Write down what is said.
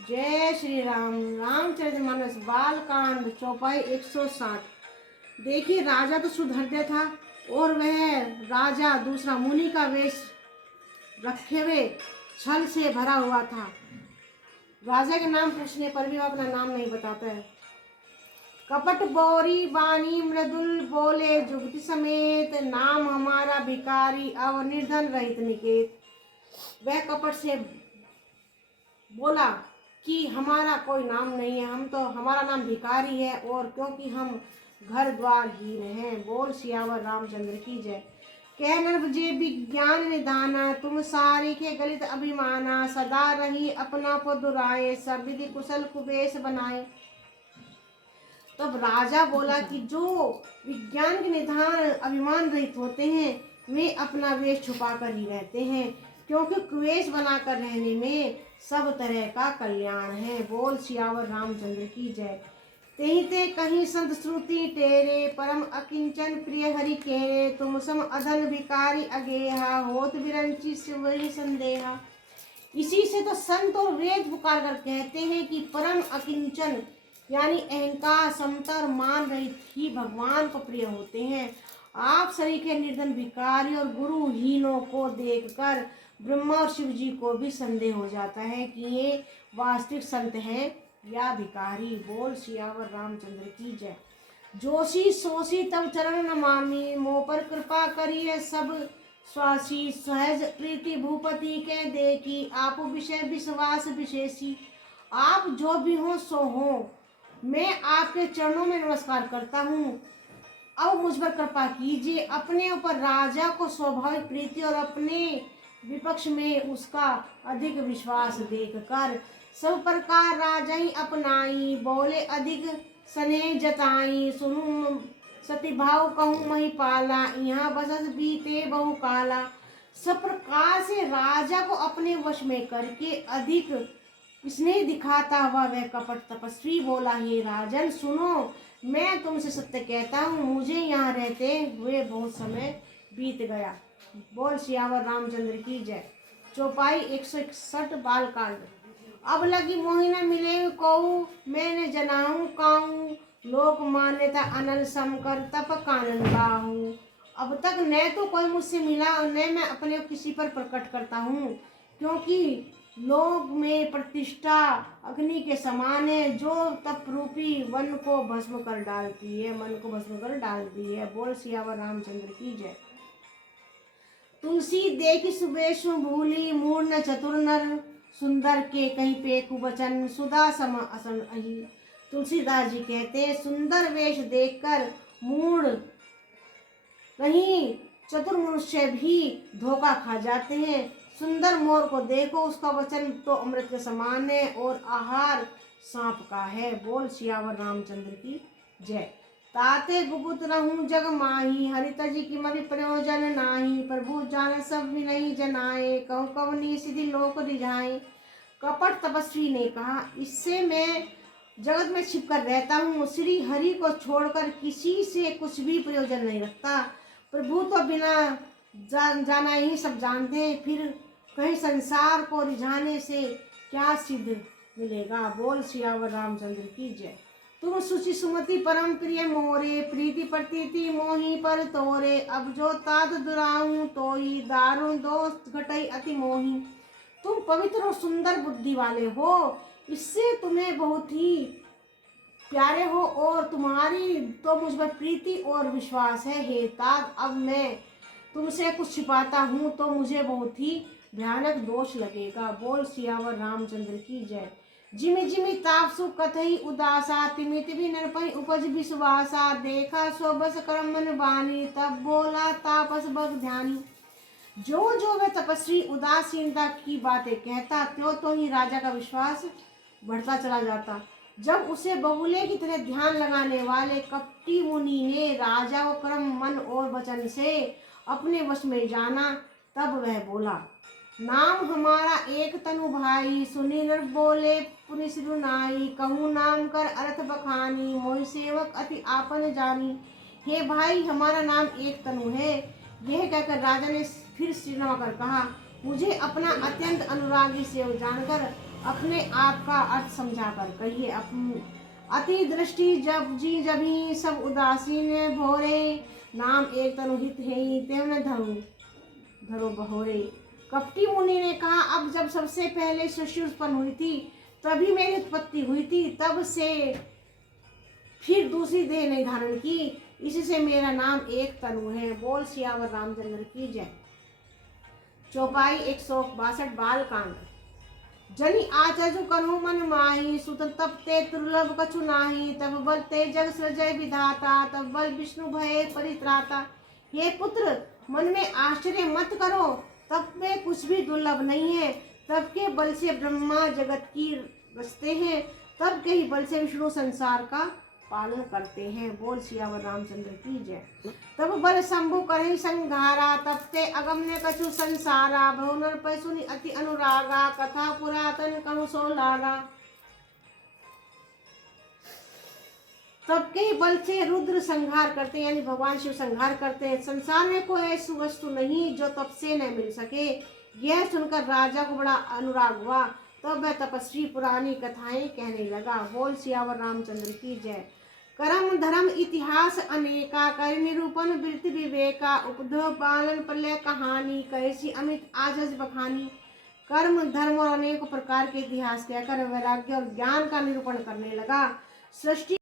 जय श्री राम। रामचरितमानस बालकांड चौपाई 160। देखिए, राजा तो सुधरते था और वह राजा दूसरा मुनि का वेश रखे हुए छल से भरा हुआ था। राजा के नाम पूछने पर भी वह अपना नाम नहीं बताता है। कपट बोरी बानी मृदुल बोले जुगति समेत, नाम हमारा भिखारी अव निर्धन रहित निकेत। वह कपट से बोला कि हमारा कोई नाम नहीं है, हमारा नाम भिखारी है, और क्योंकि हम घर द्वार हीन हैं। बोल सियावर रामचंद्र की जय। कह नरभजे विज्ञान निधाना, तुम सारी के गलित अभिमाना। सदा रही अपना को दुराए, सब विधि कुशल कुबेश बनाए। तब राजा बोला कि जो विज्ञान के निधान अभिमान रहित होते हैं, वे अपना वेश छुपा कर ही रहते हैं, क्योंकि कुवेश बनाकर रहने में सब तरह का कल्याण है। बोल सियावर रामचंद्र की जय। तेहि ते कहीं संत श्रुति टेरे, परम अकिंचन प्रिय हरि केरे। तुम सम अधन भिकारी अगेहा, होत विरंची शिवहि संदेहा। इसी से तो संत और वेद पुकार कर कहते हैं कि परम अकिंचन यानी अहंकार समता और मान रहित ही भगवान को प्रिय होते हैं। आप सरीखे निर्धन भिखारी और गुरुहीनों को देखकर ब्रह्मा और शिव जी को भी संदेह हो जाता है कि ये वास्तविक संत हैं या भिखारी। बोल सियावर रामचंद्र की जय। जोशी सोशी तब चरण नमामि, मोह पर कृपा करिए सब स्वासी। सहज प्रीति भूपति के देखी, आप विषय विश्वास विशेषी। आप जो भी हो सो हो, मैं आपके चरणों में नमस्कार करता हूँ। अब मुझ पर कृपा कीजिए। अपने ऊपर राजा को स्वाभाविक प्रीति और अपने विपक्ष में उसका अधिक विश्वास देखकर सब प्रकार राजा ही अपनाई। बोले अधिक स्नेह जताई, सुनु सतीभाव कहूँ महिपाला। यहाँ बसस बीते बहु काला। सब प्रकार से राजा को अपने वश में करके अधिक स्नेह दिखाता हुआ वह कपट तपस्वी बोला, हे राजन सुनो, मैं तुमसे सत्य कहता हूँ, मुझे यहाँ रहते हुए बहुत समय बीत गया। बोल सियावर रामचंद्र की जय। चौपाई 161 बालकांड। अब लगी मोहिना मिले कऊ, मैंने जनाऊं काऊं। लोक मान्यता अनल समकर तप कानन बाहू। अब तक न तो कोई मुझसे मिला और न मैं अपने किसी पर प्रकट करता हूँ, क्योंकि लोक में प्रतिष्ठा अग्नि के समान है, जो तप रूपी वन को भस्म कर डालती है, मन को भस्म कर डालती है। बोल सियावर रामचंद्र की जय। तुलसी देखी सुबेश भूली, मूर्ण चतुर नर सुंदर के कहीं पेकु बचन। सुधा सम असन अही। तुलसीदास जी कहते हैं, सुंदर वेश देखकर मूढ़ कहीं चतुर मनुष्य भी धोखा खा जाते हैं। सुंदर मोर को देखो, उसका वचन तो अमृत के समान है और आहार सांप का है। बोल सियावर रामचंद्र की जय। ताते गुपुत रहूं जग माही, हरित जी की मवि प्रयोजन नाही। प्रभु जान सब नहीं जनाए, कहूँ कवनी सिद्धि लोक रिझाए। कपट तपस्वी ने कहा, इससे मैं जगत में छिपकर रहता हूँ, श्री हरि को छोड़कर किसी से कुछ भी प्रयोजन नहीं रखता। प्रभु तो बिना जाना ही सब जानते हैं, फिर कहीं संसार को रिझाने से क्या सिद्ध मिलेगा। बोल सियावर रामचंद्र की जय। तुम सुचि सुमति परम प्रिय मोरे, प्रीति प्रतीति मोही पर तोरे। अब जो तात दुराऊं तोई, दारुण दोस्त घटई अति मोही। तुम पवित्र और सुंदर बुद्धि वाले हो, इससे तुम्हें बहुत ही प्यारे हो, और तुम्हारी तो मुझ पर प्रीति और विश्वास है। हे तात, अब मैं तुमसे कुछ छिपाता हूँ तो मुझे बहुत ही भयानक दोष लगेगा। बोल सियावर रामचंद्र की जय। जिमि जिमि तापसु कथई उदासा, तिमि तिमि नरपहि उपज विश्वासा। देखा सो बस करम मन बानी, तब बोला तापस बग ध्यानी। जो जो वह तपस्वी उदासीनता की बातें कहता, त्यों तो ही राजा का विश्वास बढ़ता चला जाता। जब उसे बगुले की तरह ध्यान लगाने वाले कपटी मुनि ने राजा को कर्म मन और वचन से अपने वश में जाना, तब वह बोला, नाम हमारा एक तनु भाई। सुनी नर बोले पुनि सिरु नाई, कहूँ नाम कर अर्थ बखानी। मोहि सेवक अति आपन जानी। हे भाई, हमारा नाम एक तनु है। यह कहकर राजा ने फिर सिर नवाकर कहा, मुझे अपना अत्यंत अनुरागी सेवक जानकर अपने आप का अर्थ समझाकर कहिए। अति दृष्टि जब जी जभी सब उदासीन भोरे, नाम एक तनु हित है ही तेवन धनु धरो बहोरे। कपटी मुनि ने कहा, अब जब सबसे पहले सृष्टि उत्पन्न हुई थी तभी मेरी उत्पत्ति हुई थी, तब से फिर दूसरी देह नहीं धारण की, इससे मेरा नाम एक तनु है। बोल सियावर रामचंद्र की जय। चौपाई 162 बाल कांड। जनि आचजु कनु मन माही, सुत तप ते दुर्लभ कछु नाही, तब बल ते जग सृजय विधाता, तब बल विष्णु भय परित्राता। हे पुत्र, मन में आश्चर्य मत करो, तप में कुछ भी दुर्लभ नहीं है। तब के बल से ब्रह्मा जगत की रचते हैं, तब के ही बल से विष्णु संसार का पालन करते हैं। बोल सियावर रामचंद्र की जय। तब बल शंभु करहि संघारा, तब ते अगम्य कछु संसारा, भवनर पै सुनि अति अनुरागा, कथा पुरातन कहु सो लागा। तब के बल से रुद्र संहार करते हैं, यानी भगवान शिव संहार करते हैं। संसार में कोई ऐसी वस्तु नहीं जो तप से न मिल सके। यह सुनकर राजा को बड़ा अनुराग हुआ, तब वह तपस्वी पुरानी कथाएं कहने लगा। बोल सियावर रामचंद्र की जय। कर्म धर्म इतिहास अनेका, कर निरूपण वृत्ति विवेका, उपद्रव पालन प्रलय कहानी, कैसी अमित आजज बखानी। कर्म धर्म और अनेक प्रकार के इतिहास कहकर वैराग्य और ज्ञान का निरूपण करने लगा। सृष्टि